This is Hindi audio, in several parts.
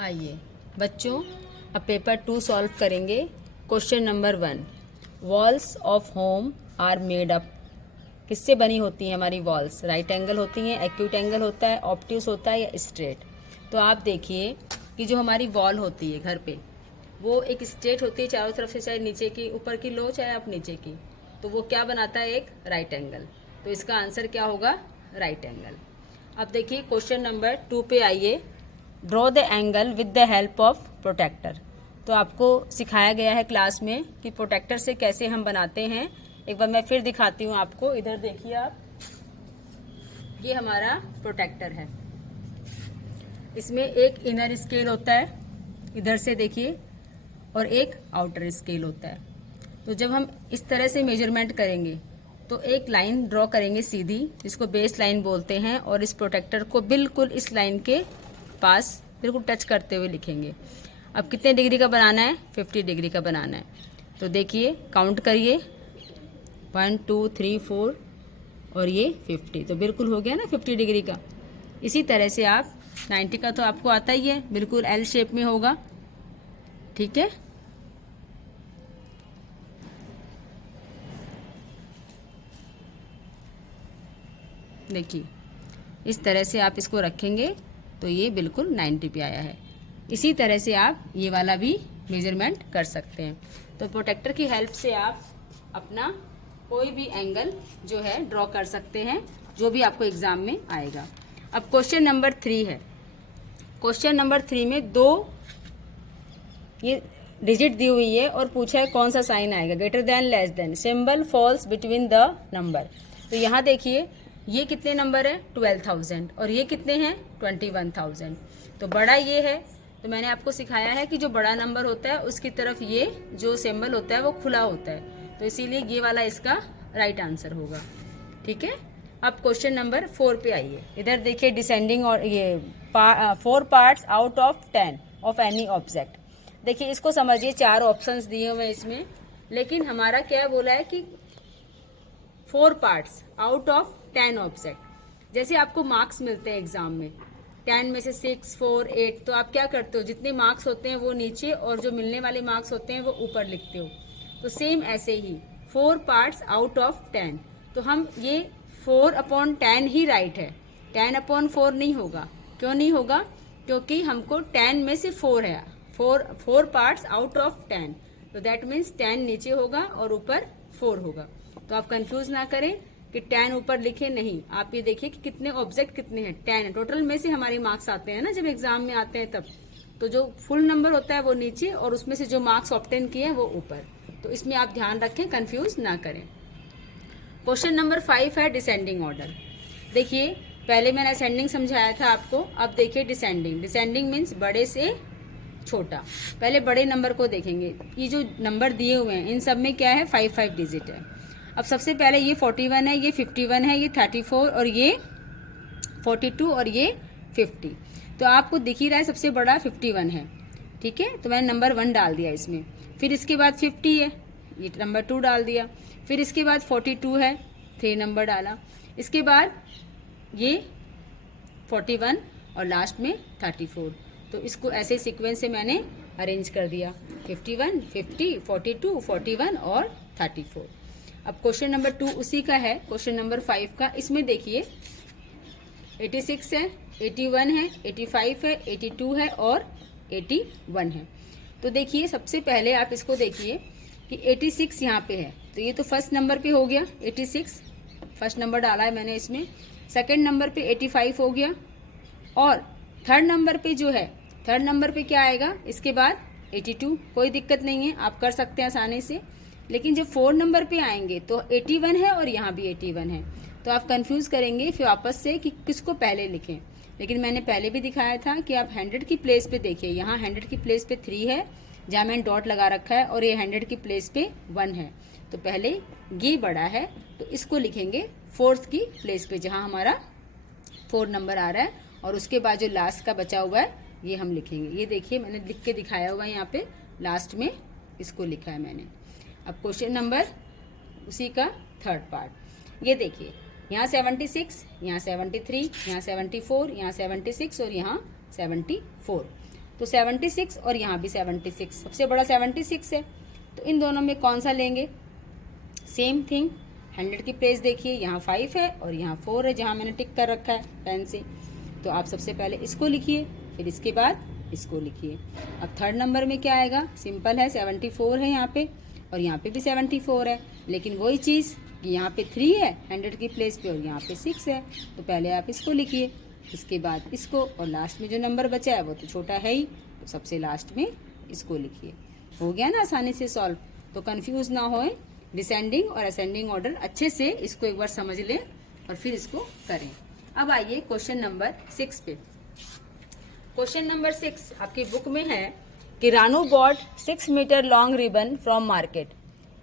आइए बच्चों, अब पेपर 2 सॉल्व करेंगे। Question number 1, walls of home are made up. किससे बनी होती हैं हमारी वॉल्स? राइट एंगल होती हैं, एक्यूट एंगल होता है, ऑब्ट्यूस होता है या स्ट्रेट। तो आप देखिए कि जो हमारी वॉल होती है घर पे, वो एक स्ट्रेट होती है चारों तरफ से, चाहे नीचे की ऊपर की लो चाहे आप नीचे की, तो वो क्या बनाता है? एक राइट एंगल। तो इसका आंसर क्या होगा? Right angle. अब देखिए क्वेश्चन नंबर 2 पे आइए। Draw the angle with the help of protractor. तो आपको सिखाया गया है क्लास में कि प्रोटेक्टर से कैसे हम बनाते हैं। एक बार मैं फिर दिखाती हूँ आपको। इधर देखिए आप, ये हमारा प्रोटेक्टर है। इसमें एक इनर स्केल होता है, इधर से देखिए, और एक आउटर स्केल होता है। तो जब हम इस तरह से मेजरमेंट करेंगे तो एक लाइन ड्रॉ करेंगे सीधी, जिसको बेस लाइन बोलते हैं, और इस प्रोटेक्टर को बिल्कुल इस लाइन के पास बिल्कुल टच करते हुए लिखेंगे। अब कितने डिग्री का बनाना है? 50 डिग्री का बनाना है। तो देखिए, काउंट करिए, 1 2 3 4 और ये 50। तो बिल्कुल हो गया ना 50 डिग्री का। इसी तरह से आप 90 का तो आपको आता ही है, बिल्कुल एल शेप में होगा। ठीक है, देखिए इस तरह से आप इसको रखेंगे तो ये बिल्कुल 90 पे आया है। इसी तरह से आप ये वाला भी मेजरमेंट कर सकते हैं। तो प्रोटेक्टर की हेल्प से आप अपना कोई भी एंगल जो है ड्रॉ कर सकते हैं, जो भी आपको एग्जाम में आएगा। अब क्वेश्चन नंबर 3 है। क्वेश्चन नंबर 3 में 2 ये डिजिट दी हुई है और पूछा है कौन सा साइन आएगा, greater than, less than, symbol falls between the number. तो यहाँ देखिए, ये कितने नंबर है? 12,000, और ये कितने हैं? 21,000। तो बड़ा ये है, तो मैंने आपको सिखाया है कि जो बड़ा नंबर होता है उसकी तरफ ये जो सिंबल होता है वो खुला होता है, तो इसीलिए ये वाला इसका राइट आंसर होगा। ठीक है, अब क्वेश्चन नंबर 4 पे आइए। इधर देखिए, डिसेंडिंग और ये 4 parts out of 10 of any object. देखिए इसको समझिए, 4 ऑप्शंस दिए हुए हैं इसमें, लेकिन हमारा क्या बोला है कि 4 पार्ट्स आउट ऑफ 10 ऑब्जेक्ट। जैसे आपको मार्क्स मिलते हैं एग्जाम में, 10 में से 6 4 8, तो आप क्या करते हो? जितने मार्क्स होते हैं वो नीचे, और जो मिलने वाले मार्क्स होते हैं वो ऊपर लिखते हो। तो सेम ऐसे ही 4 पार्ट्स आउट ऑफ 10, तो हम ये 4/10 ही राइट है, 10/4 नहीं होगा। क्यों नहीं होगा? क्योंकि हमको 10 में से 4 है, 4 पार्ट्स आउट ऑफ 10, तो दैट मीन्स 10 नीचे होगा और ऊपर 4 होगा। तो आप कंफ्यूज ना करें कि 10 ऊपर लिखे, नहीं। आप ये देखिए कि कितने ऑब्जेक्ट कितने हैं, 10 है। टोटल में से हमारे मार्क्स आते हैं ना जब एग्जाम में आते हैं तब, तो जो फुल नंबर होता है वो नीचे, और उसमें से जो मार्क्स ऑब्टेन किए हैं वो ऊपर। तो इसमें आप ध्यान रखें, कंफ्यूज ना करें। क्वेश्चन नंबर 5 है डिसेंडिंग ऑर्डर। देखिए पहले मैंने असेंडिंग समझाया था आपको, अब देखिए डिसेंडिंग। डिसेंडिंग मीन्स बड़े से छोटा। पहले बड़े नंबर को देखेंगे। ये जो नंबर दिए हुए हैं इन सब में क्या है? 5 डिजिट है। अब सबसे पहले ये 41 है, ये 51 है, ये 34 और ये 42 और ये 50। तो आपको दिख ही रहा है सबसे बड़ा 51 है। ठीक है, तो मैंने नंबर 1 डाल दिया इसमें। फिर इसके बाद 50 है, ये नंबर 2 डाल दिया। फिर इसके बाद 42 है, 3 नंबर डाला। इसके बाद ये 41 और लास्ट में 34। तो इसको ऐसे सीक्वेंस से मैंने अरेंज कर दिया, 51 50 42 41 और 34। अब क्वेश्चन नंबर 2 उसी का है, क्वेश्चन नंबर 5 का। इसमें देखिए 86 है, 81 है, 85 है, 82 है और 81 है। तो देखिए सबसे पहले आप इसको देखिए कि 86 यहाँ पे है, तो ये तो फर्स्ट नंबर पे हो गया। 86 फर्स्ट नंबर डाला है मैंने इसमें। सेकंड नंबर पे 85 हो गया, और थर्ड नंबर पे जो है, थर्ड नंबर पे क्या आएगा इसके बाद? 82। कोई दिक्कत नहीं है, आप कर सकते हैं आसानी से। लेकिन जब 4 नंबर पे आएंगे तो 81 है और यहाँ भी 81 है, तो आप कंफ्यूज करेंगे फिर वापस से कि किसको पहले लिखें। लेकिन मैंने पहले भी दिखाया था कि आप 100 की प्लेस पे देखिए, यहाँ 100 की प्लेस पे 3 है जहाँ मैंने डॉट लगा रखा है, और ये 100 की प्लेस पे 1 है। तो पहले ये बड़ा है तो इसको लिखेंगे 4th की प्लेस पे, जहाँ हमारा 4 नंबर आ रहा है, और उसके बाद जो लास्ट का बचा हुआ है ये हम लिखेंगे। ये देखिए मैंने लिख के दिखाया हुआ है यहाँ पे, लास्ट में इसको लिखा है मैंने। अब क्वेश्चन नंबर उसी का थर्ड पार्ट, ये देखिए यहाँ 76, यहाँ 73, यहाँ 74, यहाँ 76 और यहाँ 74। तो 76 और यहाँ भी 76, सबसे बड़ा 76 है। तो इन दोनों में कौन सा लेंगे? सेम थिंग, 100 की प्लेस देखिए, यहाँ 5 है और यहाँ 4 है, जहाँ मैंने टिक कर रखा है पेन से। तो आप सबसे पहले इसको लिखिए, फिर इसके बाद इसको लिखिए। अब थर्ड नंबर में क्या आएगा? सिंपल है, 74 है यहाँ पे और यहाँ पे भी 74 है, लेकिन वही चीज़ कि यहाँ पे 3 है 100 की प्लेस पे और यहाँ पे 6 है। तो पहले आप इसको लिखिए, इसके बाद इसको, और लास्ट में जो नंबर बचा है वो तो छोटा है ही, तो सबसे लास्ट में इसको लिखिए। हो गया ना आसानी से सॉल्व। तो कंफ्यूज ना होए, डिसेंडिंग और असेंडिंग ऑर्डर अच्छे से इसको एक बार समझ लें और फिर इसको करें। अब आइए क्वेश्चन नंबर 6 पे। क्वेश्चन नंबर 6 आपकी बुक में है कि Ranu bought 6 metre long ribbon from market.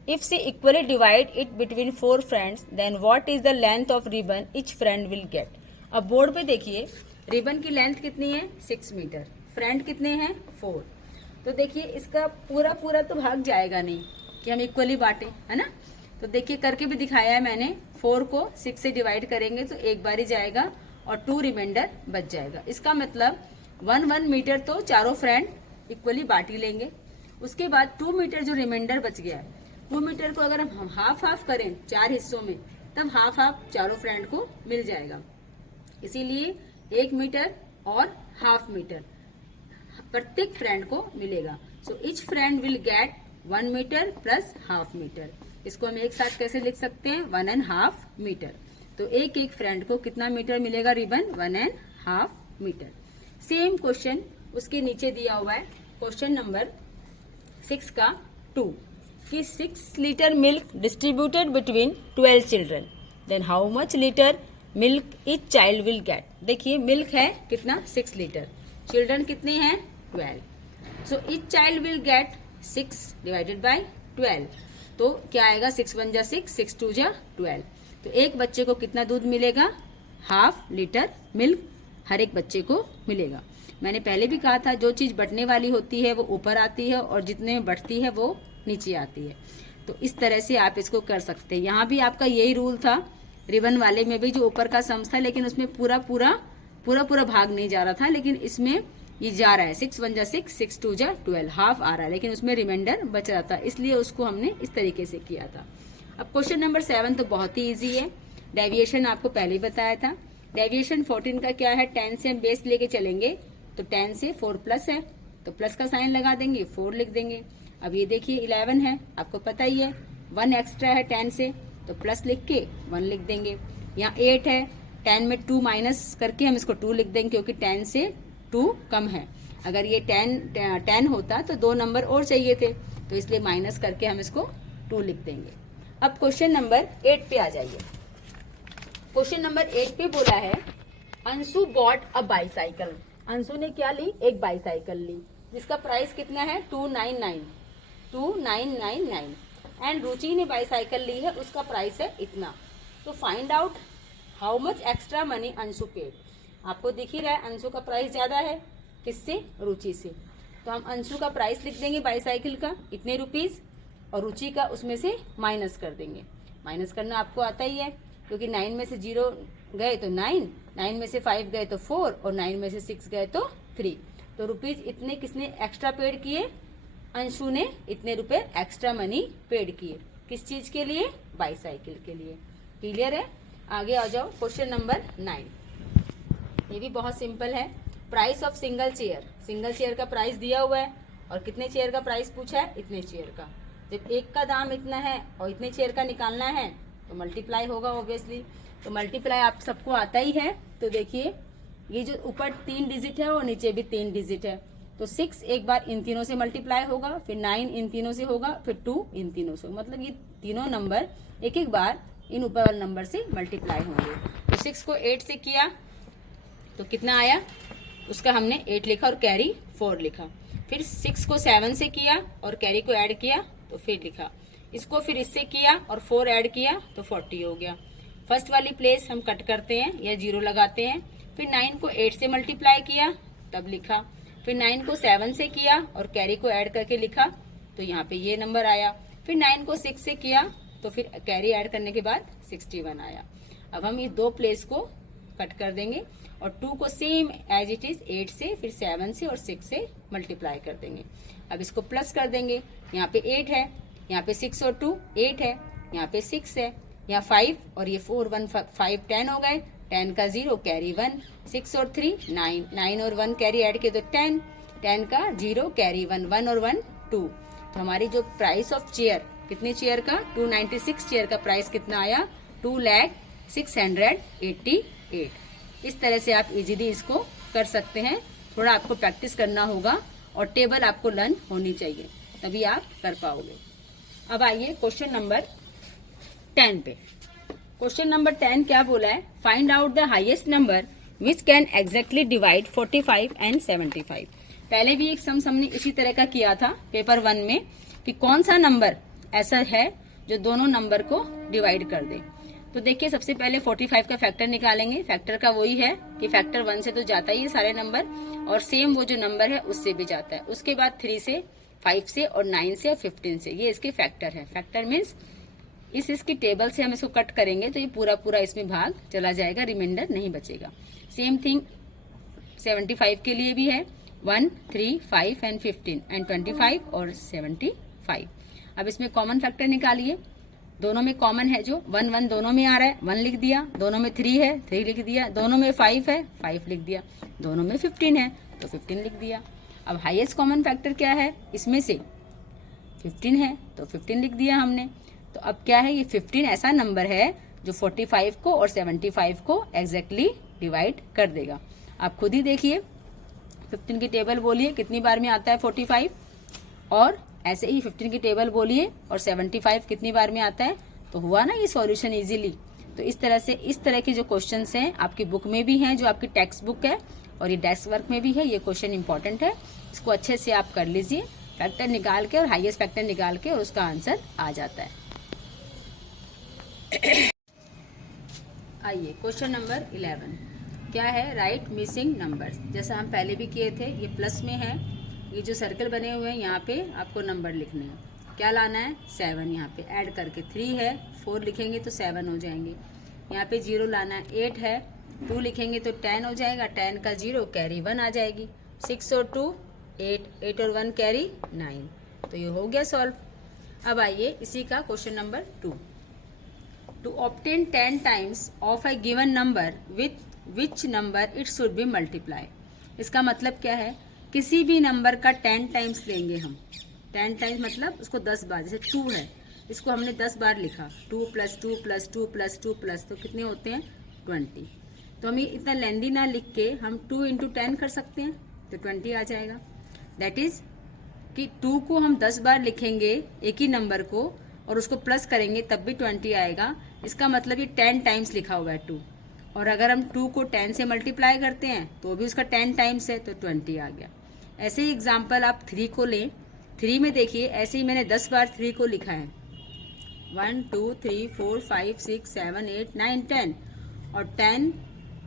If she equally divide it between 4 friends then what is the length of ribbon each friend will get. अब बोर्ड पे देखिए, रिबन की लेंथ कितनी है? 6 मीटर। फ्रेंड कितने हैं? 4। तो देखिए इसका पूरा पूरा तो भाग जाएगा नहीं कि हम इक्वली बांटे, है ना। तो देखिए करके भी दिखाया है मैंने, 4 को 6 से डिवाइड करेंगे तो एक बार ही जाएगा और 2 रिमाइंडर बच जाएगा। इसका मतलब 1 मीटर तो चारों फ्रेंड इक्वली बांट ही लेंगे। उसके बाद 2 मीटर जो रिमाइंडर बच गया है, 2 मीटर को अगर हम हाफ हाफ करें 4 हिस्सों में, तब हाफ हाफ चारों फ्रेंड को मिल जाएगा। इसीलिए 1 मीटर और हाफ मीटर प्रत्येक फ्रेंड को मिलेगा। So each friend will get 1 metre plus half metre. इसको हम एक साथ कैसे लिख सकते हैं? 1.5 मीटर। तो एक एक फ्रेंड को कितना मीटर मिलेगा रिबन? 1.5 मीटर। सेम क्वेश्चन उसके नीचे दिया हुआ है, क्वेश्चन नंबर 6 का 2, कि 6 litre milk distributed between 12 children, then how much litre milk each child will get. देखिए मिल्क है कितना? 6 लीटर, चिल्ड्रन कितने हैं? 12। So each child will get 6 divided by 12। तो क्या आएगा? 6 1 जा 6, 6 2 जा 12। तो एक बच्चे को कितना दूध मिलेगा? हाफ लीटर मिल्क हर एक बच्चे को मिलेगा। मैंने पहले भी कहा था, जो चीज बटने वाली होती है वो ऊपर आती है और जितने में बढ़ती है वो नीचे आती है। तो इस तरह से आप इसको कर सकते हैं। यहाँ भी आपका यही रूल था, रिबन वाले में भी जो ऊपर का सम्स था, लेकिन उसमें पूरा पूरा भाग नहीं जा रहा था, लेकिन इसमें ये जा रहा है। 6 1 जा 6, 6 2 जा 12, हाफ आ रहा है, लेकिन उसमें रिमाइंडर बच रहा था, इसलिए उसको हमने इस तरीके से किया था। अब क्वेश्चन नंबर 7 तो बहुत ही ईजी है। डेविएशन आपको पहले ही बताया था। डेविएशन 14 का क्या है? 10 से हम बेस लेके चलेंगे तो 10 से 4 प्लस है, तो प्लस का साइन लगा देंगे, 4 लिख देंगे। अब ये देखिए 11 है, आपको पता ही है, 1 एक्स्ट्रा है 10 से, तो प्लस लिख के 1 लिख देंगे। यहाँ 8 है, 10 में 2 माइनस करके हम इसको 2 लिख देंगे, क्योंकि 10 से 2 कम है। अगर ये 10 होता तो 2 नंबर और चाहिए थे, तो इसलिए माइनस करके हम इसको 2 लिख देंगे। अब क्वेश्चन नंबर 8 पे आ जाइए। क्वेश्चन नंबर 8 पे बोला है, Anshu bought a bicycle. Anshu ने क्या ली? एक बाईसाइकिल ली, जिसका प्राइस कितना है? 2999 एंड रुचि ने बाईसाइकिल ली है, उसका प्राइस है इतना। तो find out how much extra money Anshu paid. आपको दिख ही रहा है अंशु का प्राइस ज्यादा है, किससे? रुचि से। तो हम अंशु का प्राइस लिख देंगे बाईसाइकिल का, इतने रुपीज, और रुचि का उसमें से माइनस कर देंगे। माइनस करना आपको आता ही है, क्योंकि 9 में से 0 गए तो 9, 9 में से 5 गए तो 4, और 9 में से 6 गए तो 3। तो रुपीज इतने किसने एक्स्ट्रा पेड किए? अंशु ने इतने रुपए एक्स्ट्रा मनी पेड किए। किस चीज के लिए? बाईसाइकिल के लिए। क्लियर है? आगे आ जाओ, क्वेश्चन नंबर 9। ये भी बहुत सिंपल है। Price of single chair. Single chair का प्राइस दिया हुआ है और कितने चेयर का प्राइस पूछा है? इतने चेयर का। जब एक का दाम इतना है और इतने चेयर का निकालना है तो मल्टीप्लाई होगा ऑब्वियसली। तो मल्टीप्लाई आप सबको आता ही है। तो देखिए ये जो ऊपर 3 डिजिट है और नीचे भी 3 डिजिट है, तो 6 एक बार इन तीनों से मल्टीप्लाई होगा, फिर 9 इन तीनों से होगा, फिर 2 इन तीनों से। मतलब ये तीनों नंबर एक एक बार इन ऊपर वाले नंबर से मल्टीप्लाई होंगे। तो 6 को 8 से किया तो कितना आया? उसका हमने 8 लिखा और कैरी 4 लिखा। फिर 6 को 7 से किया और कैरी को ऐड किया तो फिर लिखा। इसको फिर इससे किया और 4 ऐड किया तो 40 हो गया। फर्स्ट वाली प्लेस हम कट करते हैं या 0 लगाते हैं। फिर 9 को 8 से मल्टीप्लाई किया तब लिखा। फिर 9 को 7 से किया और कैरी को ऐड करके लिखा, तो यहाँ पे ये नंबर आया। फिर 9 को 6 से किया तो फिर कैरी ऐड करने के बाद 61 आया। अब हम ये 2 प्लेस को कट कर देंगे और 2 को सेम एज इट इज 8 से, फिर 7 से और 6 से मल्टीप्लाई कर देंगे। अब इसको प्लस कर देंगे, यहाँ पे 8 है, यहाँ पे 6 और 2 8 है, यहाँ पे 6 है, यहाँ 5 और ये 4 1 5 10 हो गए, 10 का 0 कैरी 1, 6 और 3 9, 9 और 1 कैरी ऐड किए तो 10, 10 का 0 कैरी 1, 1 और 1 2। तो हमारी जो प्राइस ऑफ चेयर, कितनी चेयर का, 296 चेयर का प्राइस कितना आया, 2,688। इस तरह से आप इजीली इसको कर सकते हैं। थोड़ा आपको प्रैक्टिस करना होगा और टेबल आपको लर्न होनी चाहिए, तभी आप कर पाओगे। अब आइए क्वेश्चन नंबर 10 पे। क्वेश्चन नंबर 10 क्या बोला है, find out the highest number which can exactly divide 45 and 75। पहले भी एक सम हमने इसी तरह का किया था पेपर 1 में कि कौन सा नंबर ऐसा है जो दोनों नंबर को डिवाइड कर दे। तो देखिए सबसे पहले 45 का फैक्टर निकालेंगे। फैक्टर का वही है कि फैक्टर 1 से तो जाता ही है सारे नंबर, और सेम वो जो नंबर है उससे भी जाता है। उसके बाद 3 से, 5 से और 9 से और 15 से, ये इसके फैक्टर है। फैक्टर मीन्स इसकी टेबल से हम इसको कट करेंगे तो ये पूरा पूरा इसमें भाग चला जाएगा, रिमाइंडर नहीं बचेगा। सेम थिंग 75 के लिए भी है, 1 3 5 एंड 15 एंड 25 और 75। अब इसमें कॉमन फैक्टर निकालिए। दोनों में कॉमन है जो 1 1 दोनों में आ रहा है, 1 लिख दिया। दोनों में 3 है, 3 लिख दिया। दोनों में 5 है, 5 लिख दिया। दोनों में 15 है तो 15 लिख दिया। अब हाईएस्ट कॉमन फैक्टर क्या है, इसमें से 15 है तो 15 लिख दिया हमने। तो अब क्या है, ये 15 ऐसा नंबर है जो 45 को और 75 को एग्जैक्टली डिवाइड कर देगा। आप खुद ही देखिए, 15 की टेबल बोलिए कितनी बार में आता है 45, और ऐसे ही 15 की टेबल बोलिए और 75 कितनी बार में आता है। तो हुआ ना ये सॉल्यूशन इजीली। तो इस तरह से, इस तरह के जो क्वेश्चंस हैं आपकी बुक में भी हैं, जो आपकी टेक्स्ट बुक है, और ये डेस्क वर्क में भी है। ये क्वेश्चन इंपॉर्टेंट है, इसको अच्छे से आप कर लीजिए। फैक्टर निकाल के और हाईएस्ट फैक्टर निकाल के और उसका आंसर आ जाता है। आइए क्वेश्चन नंबर 11 क्या है, राइट मिसिंग नंबर्स। जैसा हम पहले भी किए थे, ये प्लस में है, ये जो सर्कल बने हुए हैं यहाँ पे आपको नंबर लिखने हैं। क्या लाना है, 7 यहाँ पे ऐड करके, 3 है 4 लिखेंगे तो 7 हो जाएंगे। यहाँ पे 0 लाना है, 8 है 2 लिखेंगे तो 10 हो जाएगा। 10 का 0 कैरी 1 आ जाएगी। 6 और 2 8, 8 और 1 कैरी 9। तो ये हो गया सॉल्व। अब आइए इसी का question number 2। To obtain 10 times of a given number with which number it should be multiply. इसका मतलब क्या है, किसी भी नंबर का 10 टाइम्स लेंगे हम। 10 टाइम्स मतलब उसको 10 बार, जैसे 2 है, इसको हमने 10 बार लिखा, 2 + 2 + 2 + 2 + तो कितने होते हैं 20। तो हम ये इतना लेंदी ना लिख के हम 2 × 10 कर सकते हैं तो 20 आ जाएगा। दैट इज कि 2 को हम 10 बार लिखेंगे एक ही नंबर को और उसको प्लस करेंगे तब भी 20 आएगा। इसका मतलब ये 10 टाइम्स लिखा हुआ है 2, और अगर हम 2 को 10 से मल्टीप्लाई करते हैं तो भी उसका 10 टाइम्स है तो 20 आ गया। ऐसे ही एग्जाम्पल आप 3 को लें। 3 में देखिए ऐसे ही मैंने 10 बार 3 को लिखा है, 1 2 3 4 5 6 7 8 9 10, और 10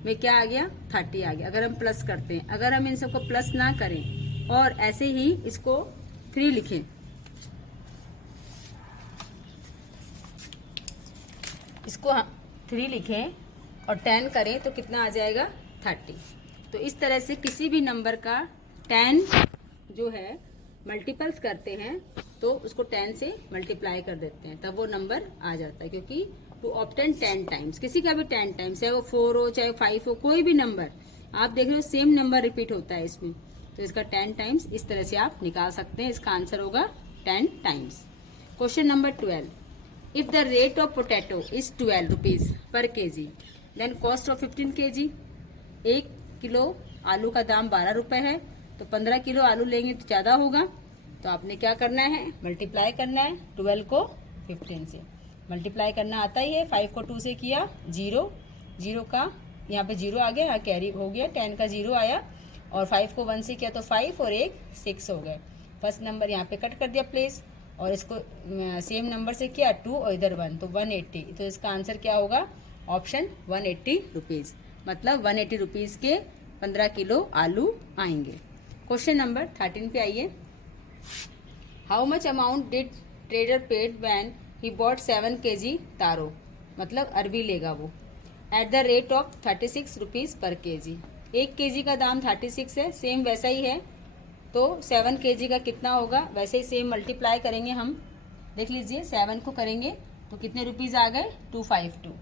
में क्या आ गया 30 आ गया अगर हम प्लस करते हैं। अगर हम इन सबको प्लस ना करें और ऐसे ही इसको 3 लिखें, इसको 3 लिखें और 10 करें तो कितना आ जाएगा 30। तो इस तरह से किसी भी नंबर का 10 जो है मल्टीपल्स करते हैं तो उसको 10 से मल्टीप्लाई कर देते हैं, तब वो नंबर आ जाता है। क्योंकि टू ऑब्टेन 10 टाइम्स, किसी का भी 10 टाइम्स, चाहे वो 4 हो चाहे 5 हो, कोई भी नंबर आप देख रहे हो सेम नंबर रिपीट होता है इसमें, तो इसका 10 टाइम्स इस तरह से आप निकाल सकते हैं। इसका आंसर होगा 10 times. Question number 12, if the rate of potato is 12 rupees per kg then cost of 15 kg। 1 kilo आलू का दाम 12 रुपए है तो 15 किलो आलू लेंगे तो ज़्यादा होगा। तो आपने क्या करना है, मल्टीप्लाई करना है 12 को 15 से। मल्टीप्लाई करना आता ही है, 5 को 2 से किया 0, 0 का यहाँ पे 0 आ गया, यहाँ कैरी हो गया, 10 का 0 आया, और 5 को 1 से किया तो 5 और 1 6 हो गए। फर्स्ट नंबर यहाँ पे कट कर दिया प्लेस, और इसको सेम नंबर से किया 2 और इधर 1 तो 180। तो इसका आंसर क्या होगा, ऑप्शन 180 रुपीज़, मतलब 180 रुपीज़ के 15 किलो आलू आएंगे। क्वेश्चन नंबर 13 पे आइए। How much amount did trader paid when he bought 7 kg तारो, मतलब अरबी लेगा वो। At the rate of 36 rupees पर केजी। 1 केजी का दाम 36 है, सेम वैसा ही है, तो 7 केजी का कितना होगा, वैसे ही सेम मल्टीप्लाई करेंगे हम। देख लीजिए 7 को करेंगे तो कितने रुपीज़ आ गए, 252।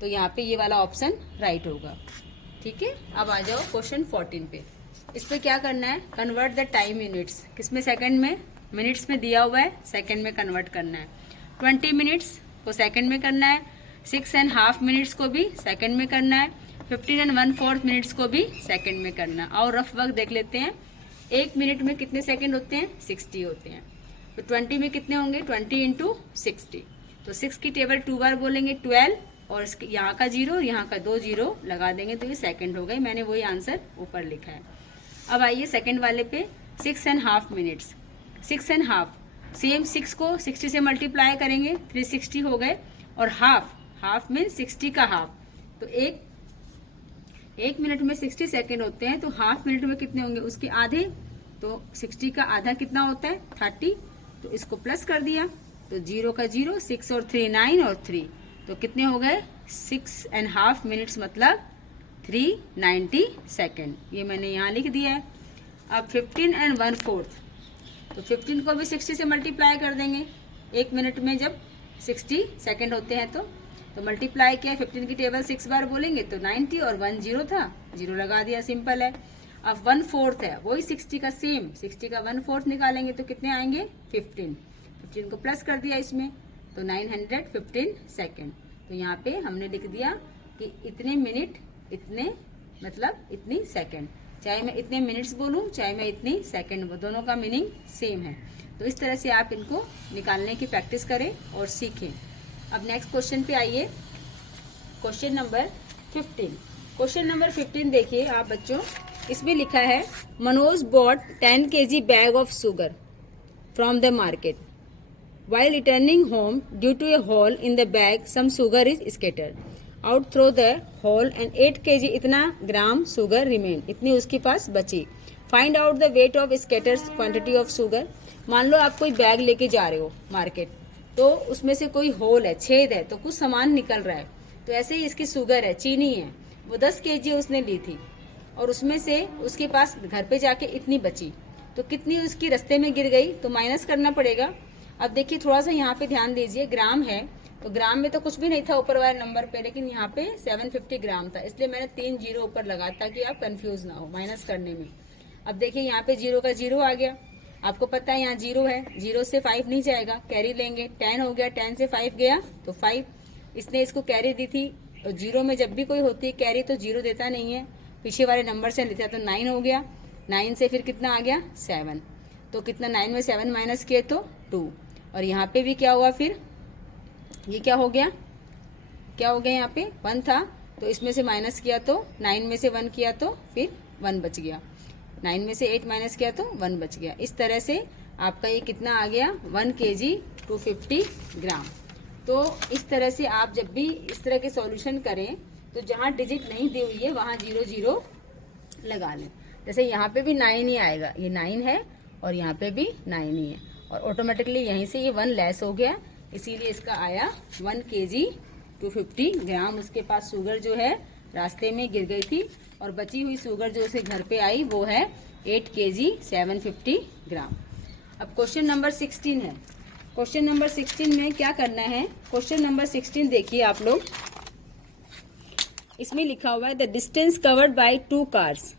तो यहाँ पे ये वाला ऑप्शन राइट होगा। ठीक है, अब आ जाओ क्वेश्चन 14 पे। इस पे क्या करना है, कन्वर्ट द टाइम यूनिट्स। किसमें, सेकंड में, मिनट्स में दिया हुआ है, सेकंड में कन्वर्ट करना है। 20 मिनट्स को सेकंड में करना है, 6.5 मिनट्स को भी सेकंड में करना है, 15 1/4 मिनट्स को भी सेकंड में करना है। और रफ वर्क देख लेते हैं, 1 मिनट में कितने सेकंड होते हैं, 60 होते हैं। तो 20 में कितने होंगे, 20 इंटू 60। तो 6 की टेबल 2 बार बोलेंगे 12, और इसके यहाँ का 0 और यहाँ का 2 0 लगा देंगे तो ये सेकंड हो गए। मैंने वही आंसर ऊपर लिखा है। अब आइए सेकंड वाले पे, 6.5 मिनट्स। 6.5 सेम 6 को 60 से मल्टीप्लाई करेंगे, 360 हो गए। और हाफ मीन 60 का हाफ, तो एक मिनट में 60 सेकंड होते हैं, तो हाफ मिनट में कितने होंगे, उसके आधे। तो 60 का आधा कितना होता है, 30। तो इसको प्लस कर दिया, तो 0 का 0, 6 और 3 9 और 3, तो कितने हो गए, 6.5 मिनट्स मतलब 390 सेकेंड। ये मैंने यहाँ लिख दिया है। अब 15 1/4, तो 15 को भी 60 से मल्टीप्लाई कर देंगे। 1 मिनट में जब 60 सेकेंड होते हैं तो मल्टीप्लाई किया, 15 की टेबल 6 बार बोलेंगे तो 90, और 1 0 था, 0 लगा दिया, सिंपल है। अब 1/4 है, वही 60 का सेम, 60 का 1/4 निकालेंगे तो कितने आएंगे, 15 को प्लस कर दिया इसमें, तो 915 सेकेंड। तो यहाँ पे हमने लिख दिया कि इतने मिनट, इतने मतलब इतनी सेकेंड। चाहे मैं इतने मिनट्स बोलूँ, चाहे मैं इतनी सेकेंड बोलूँ, दोनों का मीनिंग सेम है। तो इस तरह से आप इनको निकालने की प्रैक्टिस करें और सीखें। अब नेक्स्ट क्वेश्चन पे आइए, क्वेश्चन नंबर 15। क्वेश्चन नंबर 15 देखिए आप बच्चों, इसमें लिखा है, Manoj bought 10 kg bag of sugar from the market. While returning home, due to a hole in the bag, some sugar is scattered out through the hole and 8 kg इतना ग्राम sugar remain, इतनी उसके पास बची। Find out the weight of scattered quantity of sugar। मान लो आप कोई बैग लेके जा रहे हो मार्केट, तो उसमें से कोई होल है, छेद है, तो कुछ सामान निकल रहा है। तो ऐसे ही इसकी शुगर है, चीनी है, वो 10 kg उसने ली थी, और उसमें से उसके पास घर पे जाके इतनी बची, तो कितनी उसकी रास्ते में गिर गई, तो माइनस करना पड़ेगा। अब देखिए थोड़ा सा यहाँ पे ध्यान दीजिए, ग्राम है, तो ग्राम में तो कुछ भी नहीं था ऊपर वाले नंबर पे, लेकिन यहाँ पे 750 ग्राम था, इसलिए मैंने 3 0 ऊपर लगा ताकि आप कंफ्यूज ना हो माइनस करने में। अब देखिए यहाँ पे 0 का 0 आ गया, आपको पता है यहाँ 0 है, 0 से 5 नहीं जाएगा, कैरी लेंगे, 10 हो गया, 10 से 5 गया तो 5, इसने इसको कैरी दी थी। और 0 में जब भी कोई होती है कैरी तो 0 देता नहीं है, पीछे वाले नंबर से लेता है, तो 9 हो गया, 9 से फिर कितना आ गया, 7। तो कितना, 9 में 7 माइनस किए तो 2। और यहाँ पे भी क्या हुआ, फिर ये क्या हो गया, यहाँ पे 1 था, तो इसमें से माइनस किया तो 9 में से 1 किया तो फिर 1 बच गया, 9 में से 8 माइनस किया तो 1 बच गया। इस तरह से आपका ये कितना आ गया, 1 kg 250 ग्राम। तो इस तरह से आप जब भी इस तरह के सॉल्यूशन करें, तो जहाँ डिजिट नहीं दी हुई है वहाँ 0 0 लगा लें। जैसे यहाँ पे भी 9 ही आएगा, ये 9 है, और यहाँ पे भी 9 ही है, और ऑटोमेटिकली यहीं से ये 1 लेस हो गया, इसीलिए इसका आया 1 kg 250 ग्राम। उसके पास शुगर जो है रास्ते में गिर गई थी, और बची हुई शुगर जो उसे घर पे आई वो है 8 kg 750 ग्राम। अब क्वेश्चन नंबर 16 है। क्वेश्चन नंबर 16 में क्या करना है, क्वेश्चन नंबर 16 देखिए आप लोग, इसमें लिखा हुआ है, the distance covered by 2 cars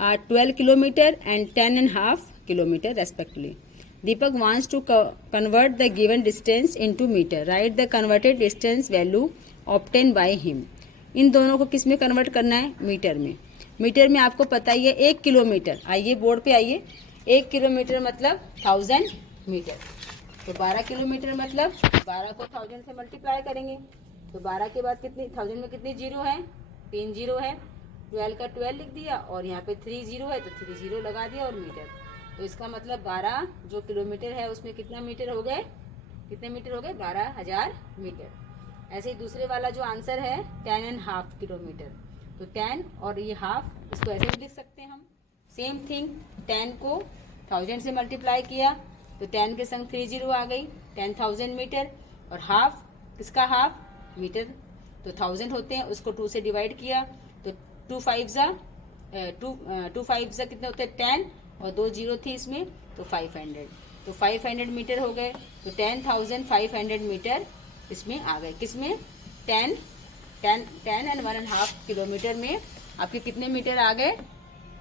are 12 kilometre and 10.5 kilometre respectively. Deepak wants to convert the given distance into meter. Write the converted distance value obtained by him. इन दोनों को किस में कन्वर्ट करना है, मीटर में। मीटर में आपको पता ही है 1 किलोमीटर, आइए बोर्ड पे आइए, 1 किलोमीटर मतलब 1000 मीटर। तो 12 किलोमीटर मतलब 12 को 1000 से मल्टीप्लाई करेंगे, तो 12 के बाद कितनी, 1000 में कितनी 0 है, 3 0 है, 12 का 12 लिख दिया, और यहाँ पे 3 0 है तो 3 0 लगा दिया, और मीटर। तो इसका मतलब 12 जो किलोमीटर है उसमें कितना मीटर हो गए, कितने मीटर हो गए, 12,000 मीटर। ऐसे ही दूसरे वाला जो आंसर है 10.5 किलोमीटर, तो 10 और ये हाफ, इसको ऐसे भी लिख सकते हैं हम, सेम थिंग। 10 को 1000 से मल्टीप्लाई किया तो 10 के संग 3 0 आ गई, 10,000 मीटर, और हाफ, किसका हाफ, मीटर। तो 1000 होते हैं, उसको 2 से डिवाइड किया तो 2 5 जा कितने होते हैं 10, और 2 जीरो थी इसमें तो 500, तो 500 मीटर हो गए। तो 10,500 मीटर इसमें आ गए। किसमें 10 एंड 1.5 किलोमीटर में आपके कितने मीटर आ गए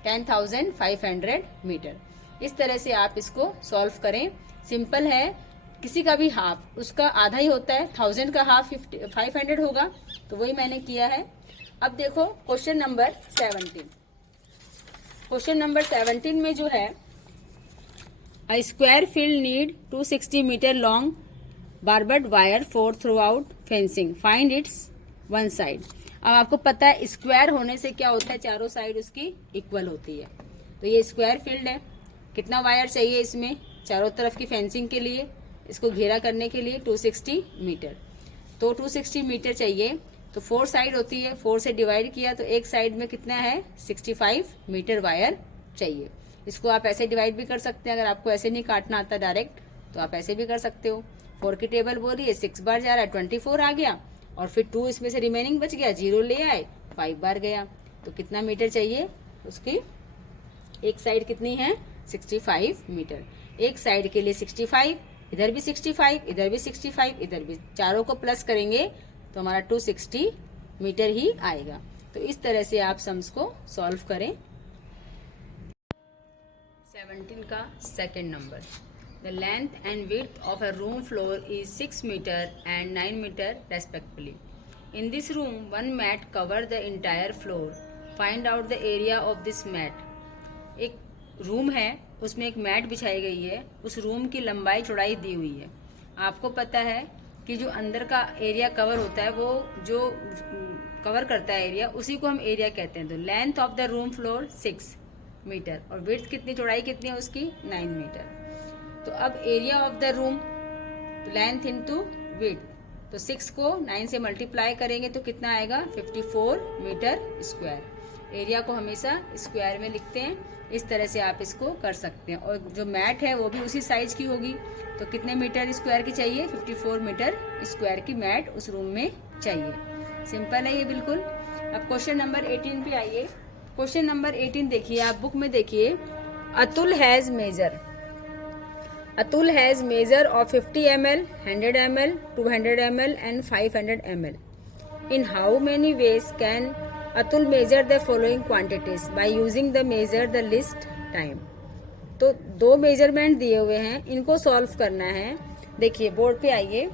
10,500 मीटर। इस तरह से आप इसको सॉल्व करें। सिंपल है, किसी का भी हाफ उसका आधा ही होता है, 1000 का हाफ 500 होगा, तो वही मैंने किया है। अब देखो क्वेश्चन नंबर 17। क्वेश्चन नंबर 17 में जो है a square field need 260 metre long barbed wire for throughout fencing, find its one side. अब आपको पता है स्क्वायर होने से क्या होता है, चारों साइड उसकी इक्वल होती है। तो ये स्क्वायर फील्ड है, कितना वायर चाहिए इसमें चारों तरफ की फेंसिंग के लिए, इसको घेरा करने के लिए 260 मीटर। तो 260 मीटर चाहिए, तो 4 साइड होती है, 4 से डिवाइड किया तो एक साइड में कितना है 65 मीटर वायर चाहिए। इसको आप ऐसे डिवाइड भी कर सकते हैं, अगर आपको ऐसे नहीं काटना आता डायरेक्ट तो आप ऐसे भी कर सकते हो। 4 की टेबल बोल रही है, 6 बार जा रहा है 24 आ गया, और फिर 2 इसमें से रिमेनिंग बच गया, 0 ले आए 5 बार गया, तो कितना मीटर चाहिए उसकी, एक साइड कितनी है 65 मीटर। एक साइड के लिए 65, इधर भी 65, इधर भी 65, इधर भी, चारों को प्लस करेंगे तो हमारा 260 मीटर ही आएगा। तो इस तरह से आप सम्स को सॉल्व करें। 17 का second number, the length and width of a room floor is 6 metre and 9 metre respectively. In this room 1 mat cover the entire floor, find out the area of this mat. एक रूम है, उसमें एक मैट बिछाई गई है, उस रूम की लंबाई चौड़ाई दी हुई है। आपको पता है कि जो अंदर का एरिया कवर होता है, वो जो कवर करता है एरिया, उसी को हम एरिया कहते हैं। तो length of the room floor 6 metre और विड्थ कितनी, चौड़ाई कितनी है उसकी 9 मीटर। तो अब एरिया ऑफ द रूम, तो लेंथ इंटू विड्थ, तो 6 को 9 से मल्टीप्लाई करेंगे तो कितना आएगा 54 मीटर स्क्वायर। एरिया को हमेशा स्क्वायर में लिखते हैं, इस तरह से आप इसको कर सकते हैं। और जो मैट है वो भी उसी साइज की होगी, तो कितने मीटर स्क्वायर की चाहिए 54 मीटर स्क्वायर की मैट उस रूम में चाहिए। सिंपल है ये बिल्कुल। अब क्वेश्चन नंबर 18 पे आइए। क्वेश्चन नंबर 18 देखिए, आप बुक में देखिए, Atul has measure of 50 ml, 100 ml, 200 ml and 500 ml. In how many ways can Atul measure the following quantities by using the measure the list time? तो 2 मेजरमेंट दिए हुए हैं, इनको सॉल्व करना है। देखिए बोर्ड पे आइए,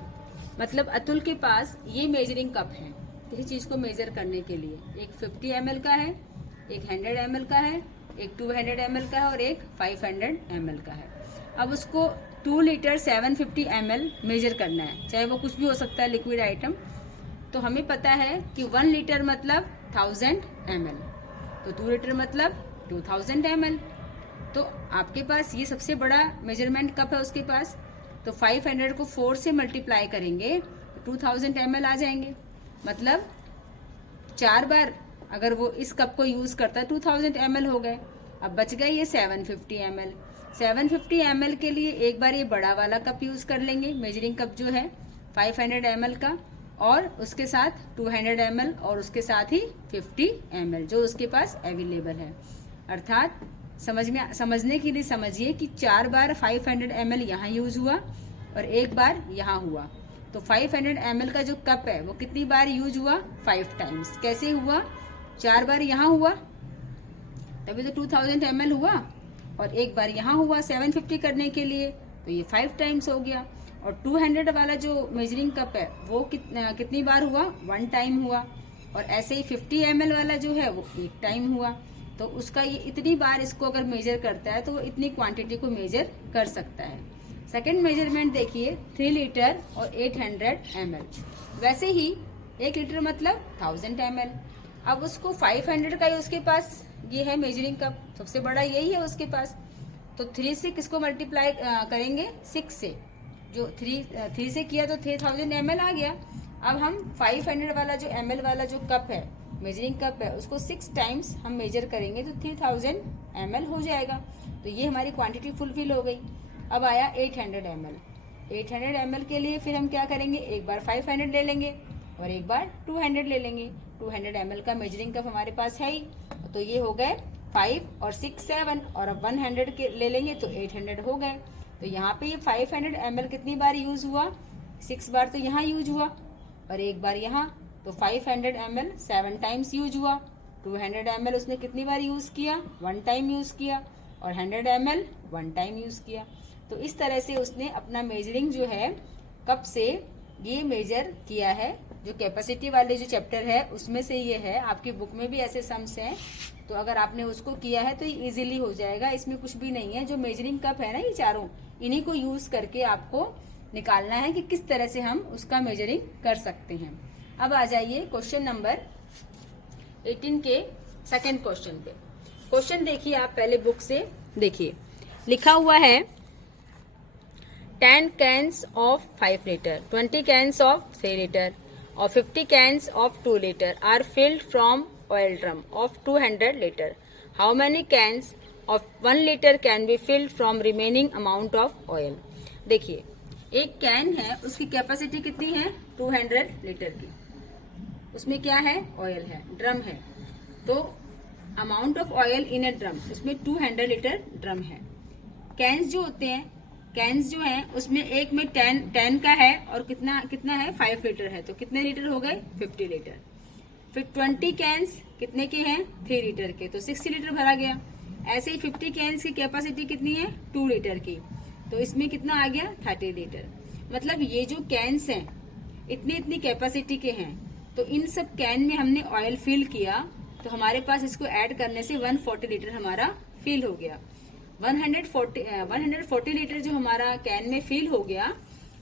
मतलब अतुल के पास ये मेजरिंग कप है किसी चीज को मेजर करने के लिए। एक 50 ml का है, एक 100 ml का है, एक 200 ml का है और एक 500 ml का है। अब उसको 2 लीटर 750 ml मेजर करना है, चाहे वो कुछ भी हो सकता है लिक्विड आइटम। तो हमें पता है कि 1 लीटर मतलब 1000 ml, तो 2 लीटर मतलब 2000 ml। तो आपके पास ये सबसे बड़ा मेजरमेंट कप है उसके पास, तो 500 को 4 से मल्टीप्लाई करेंगे 2000 ml आ जाएंगे। मतलब 4 बार अगर वो इस कप को यूज करता है 2000 ml हो गए। अब बच गए ये 750 ml। 750 ml के लिए एक बार ये बड़ा वाला कप यूज कर लेंगे, मेजरिंग कप जो है 500 ml का, और उसके साथ 200 ml और उसके साथ ही 50 ml जो उसके पास अवेलेबल है। अर्थात समझने के लिए समझिए कि 4 बार 500 ml यहाँ यूज हुआ और एक बार यहाँ हुआ। तो 500 ml का जो कप है वो कितनी बार यूज हुआ 5 टाइम्स। कैसे हुआ, 4 बार यहाँ हुआ तभी तो 2000 ml हुआ, और एक बार यहाँ हुआ 750 करने के लिए, तो ये 5 टाइम्स हो गया। और 200 वाला जो मेजरिंग कप है वो कितनी बार हुआ 1 टाइम हुआ, और ऐसे ही 50 ml वाला जो है वो 1 टाइम हुआ। तो उसका ये इतनी बार इसको अगर मेजर करता है तो वो इतनी क्वांटिटी को मेजर कर सकता है। सेकंड मेजरमेंट देखिए, 3 लीटर और 800 ml। वैसे ही 1 लीटर मतलब 1000 ml। अब उसको 500 का ही उसके पास ये है मेजरिंग कप, सबसे बड़ा यही है उसके पास। तो 3 से किसको मल्टीप्लाई करेंगे 6 से, जो 3 से किया तो 3000 ml आ गया। अब हम 500 वाला जो ml वाला जो कप है मेजरिंग कप है उसको 6 टाइम्स हम मेजर करेंगे तो 3000 ml हो जाएगा। तो ये हमारी क्वांटिटी फुलफिल हो गई। अब आया 800 ml। 800 ml के लिए फिर हम क्या करेंगे, एक बार 500 ले लेंगे, और एक बार 200 ले लेंगे। 200 ml का मेजरिंग कप हमारे पास है ही, तो ये हो गए 5 और 6 7, और अब 100 के ले लेंगे तो 800 हो गए। तो यहाँ पे ये 500 ml कितनी बार यूज हुआ, 6 बार तो यहाँ यूज हुआ और एक बार यहाँ, तो 500 ml 7 टाइम्स यूज हुआ। 200 ml उसने कितनी बार यूज किया, 1 टाइम यूज किया, और 100 ml 1 टाइम यूज किया। तो इस तरह से उसने अपना मेजरिंग जो है कप से ये मेजर किया है। जो कैपेसिटी वाले जो चैप्टर है उसमें से ये है, आपकी बुक में भी ऐसे सम्स हैं, तो अगर आपने उसको किया है तो ये इजीली हो जाएगा। इसमें कुछ भी नहीं है, जो मेजरिंग कप है ना ये चारों, इन्हीं को यूज करके आपको निकालना है कि किस तरह से हम उसका मेजरिंग कर सकते हैं। अब आ जाइए क्वेश्चन नंबर 18 के सेकेंड क्वेश्चन पे। क्वेश्चन देखिए आप पहले बुक से देखिए, लिखा हुआ है 10 cans of 5 liter, 20 cans of 3 liter or 50 cans of 2 liter are filled from oil drum of 200 liter. How many cans of 1 liter can be filled from remaining amount of oil? देखिए एक कैन है, उसकी कैपेसिटी कितनी है 200 लीटर की, उसमें क्या है ऑयल है, ड्रम है, तो amount of oil in A drum, उसमें 200 लीटर ड्रम है। कैन्स जो होते हैं, कैन्स जो है उसमें एक में 10 का है और कितना है 5 लीटर है, तो कितने लीटर हो गए 50 लीटर। फिर 20 कैन्स कितने के हैं 3 लीटर के, तो 60 लीटर भरा गया। ऐसे ही 50 कैन्स की कैपेसिटी कितनी है 2 लीटर की, तो इसमें कितना आ गया 30 लीटर। मतलब ये जो कैन्स हैं इतनी कैपेसिटी के हैं, तो इन सब कैन में हमने ऑयल फिल किया, तो हमारे पास इसको ऐड करने से 140 लीटर हमारा फिल हो गया। 140 लीटर जो हमारा कैन में फिल हो गया।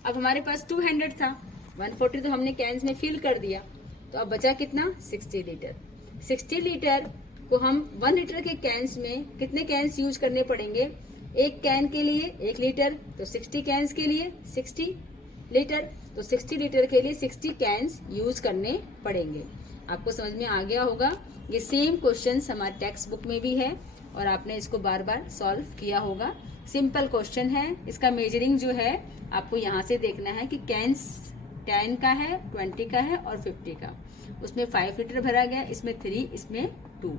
अब हमारे पास 200 था, 140 तो हमने कैन्स में फिल कर दिया, तो अब बचा कितना 60 लीटर। 60 लीटर को हम 1 लीटर के कैन्स में कितने कैन्स यूज करने पड़ेंगे, एक कैन के लिए 1 लीटर, तो 60 कैन्स के लिए 60 लीटर, तो 60 लीटर के लिए 60 कैन्स यूज करने पड़ेंगे। आपको समझ में आ गया होगा। ये सेम क्वेश्चन हमारे टेक्स्ट बुक में भी है और आपने इसको बार बार सॉल्व किया होगा। सिंपल क्वेश्चन है। इसका मेजरिंग जो है आपको यहाँ से देखना है कि कैन्स 10 का है, 20 का है और 50 का, उसमें 5 लीटर भरा गया, इसमें 3, इसमें 2,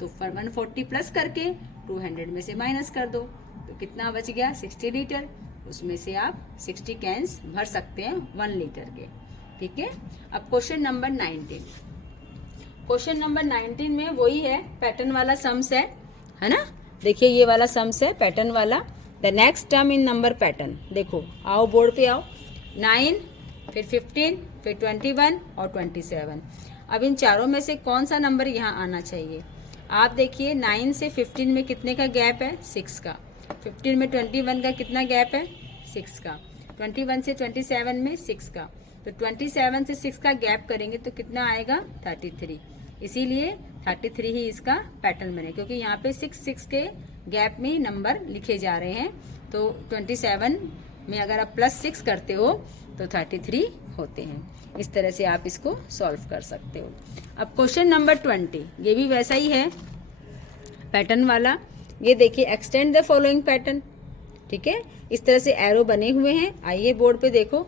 तो 140 प्लस करके 200 में से माइनस कर दो, तो कितना बच गया 60 लीटर। उसमें से आप 60 कैन्स भर सकते हैं 1 लीटर के। ठीक है। अब क्वेश्चन नंबर 19। क्वेश्चन नंबर 19 में वही है, पैटर्न वाला सम्स है ना। देखिए ये वाला सम्स है पैटर्न वाला। The next term in number pattern, देखो आओ बोर्ड पे आओ। 9, फिर 15, फिर 21 और 27। अब इन चारों में से कौन सा नंबर यहाँ आना चाहिए। आप देखिए 9 से 15 में कितने का गैप है 6 का, 15 में 21 का कितना गैप है 6 का, 21 से 27 में 6 का, तो 27 से 6 का गैप करेंगे तो कितना आएगा 33। इसीलिए 33 ही इसका पैटर्न बने, क्योंकि यहाँ पे 6 के गैप में नंबर लिखे जा रहे हैं। तो 27 में अगर आप +6 करते हो तो 33 होते हैं। इस तरह से आप इसको सॉल्व कर सकते हो। अब क्वेश्चन नंबर 20, ये भी वैसा ही है पैटर्न वाला। ये देखिए एक्सटेंड द फॉलोइंग पैटर्न। ठीक है, इस तरह से एरो बने हुए हैं। आइए बोर्ड पे देखो,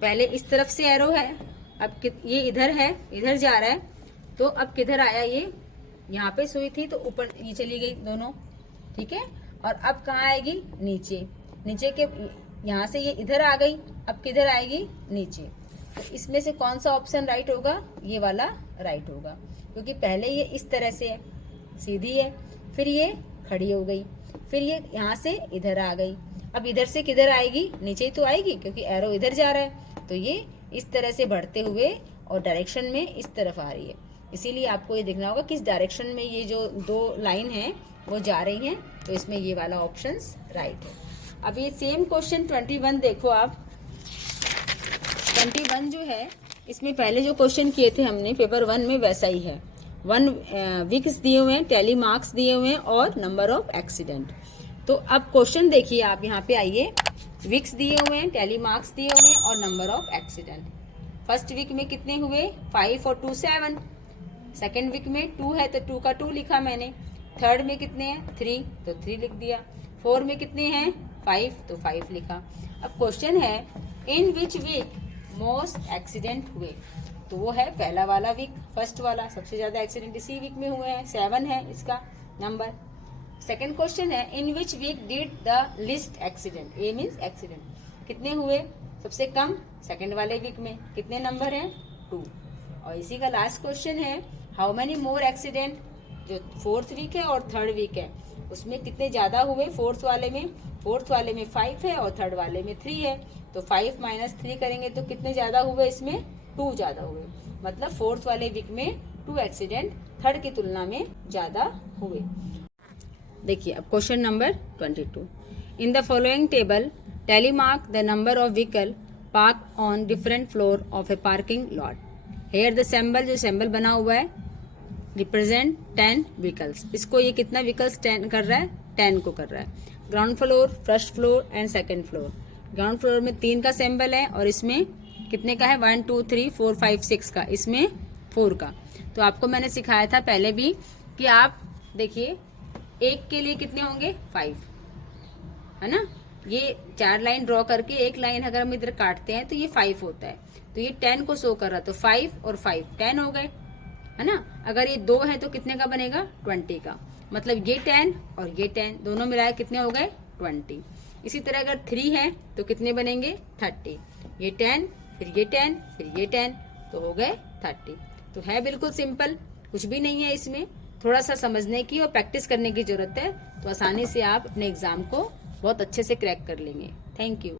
पहले इस तरफ से एरो है, अब ये इधर है, इधर जा रहा है, तो अब किधर आया ये, यहाँ पे सुई थी तो ऊपर ये चली गई दोनों। ठीक है, और अब कहाँ आएगी नीचे, नीचे के यहाँ से ये इधर आ गई, अब किधर आएगी नीचे। तो इसमें से कौन सा ऑप्शन राइट होगा, ये वाला राइट होगा, क्योंकि पहले ये इस तरह से है, सीधी है, फिर ये खड़ी हो गई, फिर ये यहाँ से इधर आ गई, अब इधर से किधर आएगी, नीचे ही तो आएगी, क्योंकि एरो इधर जा रहा है। तो ये इस तरह से बढ़ते हुए और डायरेक्शन में इस तरफ आ रही है। इसीलिए आपको ये देखना होगा किस डायरेक्शन में ये जो 2 लाइन है वो जा रही हैं, तो इसमें ये वाला ऑप्शन राइट है। अब ये सेम क्वेश्चन 21 देखो आप। 21 जो है, इसमें पहले जो क्वेश्चन किए थे हमने पेपर 1 में वैसा ही है। 1 वीक्स दिए हुए हैं, टैली मार्क्स दिए हुए हैं और नंबर ऑफ एक्सीडेंट। तो अब क्वेश्चन देखिए आप, यहाँ पे आइए, वीक्स दिए हुए हैं, टैली मार्क्स दिए हुए हैं और number of accident. First week में कितने हुए 5 और 2 7, सेकेंड वीक में 2 है तो 2 का 2 लिखा मैंने, थर्ड में कितने हैं 3 तो 3 लिख दिया, 4 में कितने हैं 5 तो 5 लिखा। अब क्वेश्चन है in which week most accident हुए, तो वो है पहला वाला वीक, फर्स्ट वाला, सबसे ज्यादा एक्सीडेंट इसी वीक में हुए हैं, 7 है इसका नंबर। सेकंड क्वेश्चन है in which week did the least accident, a means accident, कितने हुए सबसे कम, सेकंड वाले वीक में, कितने नंबर हैं 2। और इसी का लास्ट क्वेश्चन है हाउ मेनी मोर एक्सीडेंट, जो फोर्थ वीक है और थर्ड वीक है उसमें कितने ज्यादा हुए, फोर्थ वाले में 5 है और थर्ड वाले में 3 है, तो 5 माइनस 3 करेंगे तो कितने ज्यादा हुए, इसमें 2 ज्यादा हुए, मतलब फोर्थ वाले वीक में 2 एक्सीडेंट थर्ड की तुलना में ज्यादा हुए। देखिए अब question number 22, in the following table tally mark the number of vehicle park on different floor of a parking lot, here the symbol, जो सिंबल बना हुआ है रिप्रेजेंट 10 व्हीकल्स, इसको ये कितना व्हीकल्स 10 कर रहा है, 10 को कर रहा है। Ground floor, first floor and second floor, ground floor में 3 का सिंबल है और इसमें कितने का है 1 2 3 4 5 6 का, इसमें 4 का। तो आपको मैंने सिखाया था पहले भी कि आप देखिए एक के लिए कितने होंगे 5, है ना, ये 4 लाइन ड्रॉ करके एक लाइन अगर हम इधर काटते हैं तो ये 5 होता है, तो ये 10 को शो कर रहा है, तो 5 और 5 10 हो गए, है ना। अगर ये 2 है तो कितने का बनेगा 20 का, मतलब ये 10 और ये 10 दोनों मिलाए कितने हो गए 20। इसी तरह अगर 3 है तो कितने बनेंगे 30, ये 10 फिर ये 10 फिर ये 10 तो हो गए 30। तो है बिल्कुल सिंपल, कुछ भी नहीं है इसमें, थोड़ा सा समझने की और प्रैक्टिस करने की जरूरत है, तो आसानी से आप अपने एग्जाम को बहुत अच्छे से क्रैक कर लेंगे। Thank you.